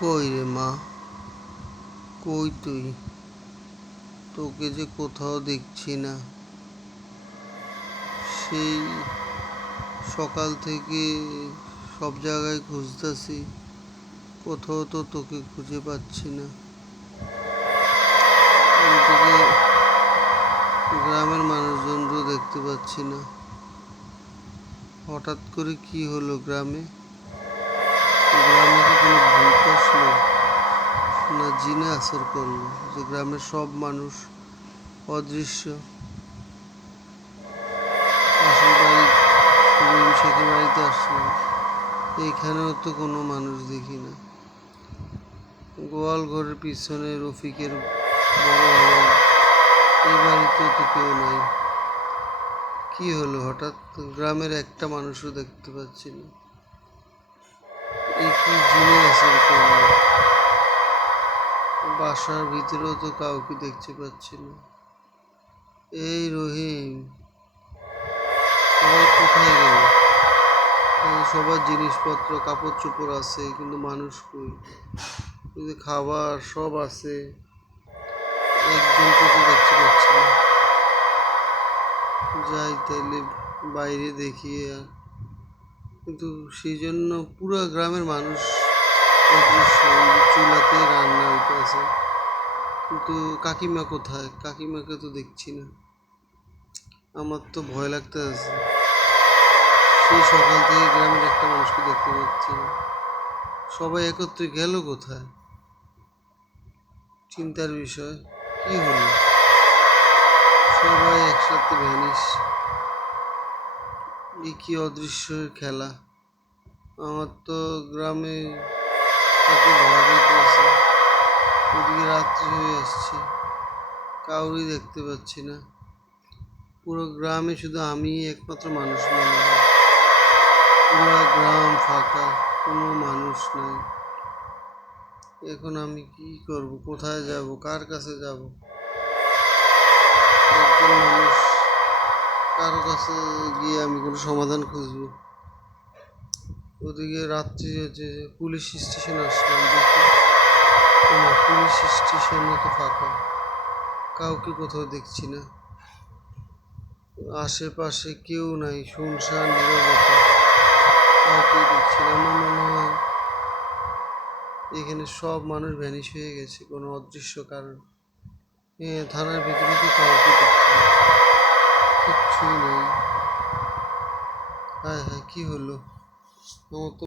কই রে মা, কই তুই? তোকে যে কোথাও দেখছি না। সেই সকাল থেকে সব জায়গায় খুঁজতেছি, কোথাও তো তোকে খুঁজে পাচ্ছি না। ওইদিকে গ্রামের মানুষজনও দেখতে পাচ্ছি না। হঠাৎ করে কি হলো গ্রামে? গ্রামে কি কোনো ভূত আসলো, না জিনে আসর করলো যে গ্রামের সব মানুষ অদৃশ্য? পাশের বাড়ি রহিম শেখের বাড়িতে আসলাম, এইখানেও তো কোনো মানুষ দেখি না। গোয়াল ঘরের পিছনে রফিকের বড় ভাই, এই বাড়িতেও তো কেউ নাই। কি হলো হঠাৎ? গ্রামের একটা মানুষও দেখতে পাচ্ছি না। এই কি জিনে আসর করলো? বাসার ভিতরেও তো কাউকে দেখতে পাচ্ছি না। এই রহিম, সবাই কোথায় গেল? সবার জিনিসপত্র কাপড় চোপড় আছে, কিন্তু মানুষ কই? খাবার সব আছে, একজনকে তো দেখতে পাচ্ছি না। যাই তাইলে বাইরে দেখি। কিন্তু সেই জন্য পুরো গ্রামের মানুষ অদৃশ্য, চুলাতে রান্না হইতেছে। কিন্তু কাকিমা কোথায়? কাকিমাকে তো দেখছি না। আমার তো ভয় লাগতেছে। সেই সকাল থেকে গ্রামের একটা মানুষকে দেখতে পাচ্ছি না। সবাই একত্রে গেল কোথায়? চিন্তার বিষয়। কি হলো? সবাই একসাথে ভ্যানিশ। এই কি অদৃশ্যের খেলা! আমার তো গ্রামে তাকে ভয় পেতেছে। ওদিকে রাত্রি হয়ে আসছে, কাউরই দেখতে পাচ্ছি না। পুরো গ্রামে শুধু আমি একমাত্র মানুষ মনে হয়। পুরো গ্রাম ফাঁকা, কোনো মানুষ নাই। এখন আমি কি করব? কোথায় যাব? কার কাছে যাব? একজন মানুষ, কারো কাছে গিয়ে আমি কোনো সমাধান খুঁজবো? ওদিকে রাত্রি হচ্ছে, পুলিশ স্টেশন আসলাম, দেখি পুলিশ স্টেশনও তো ফাঁকা, কাউকে কোথাও দেখছি না। আশেপাশে কেউ নাই, শুনশান নীরবতা, কাউকে দেখছি না। আমার মনে হয় এখানে সব মানুষ ভ্যানিশ হয়ে গেছে কোনো অদৃশ্য কারণ। থানার ভিতরে তো কাউকে দেখছি না, কিচ্ছুই নেই। হ্যাঁ হ্যাঁ, কি হলো? আমার তো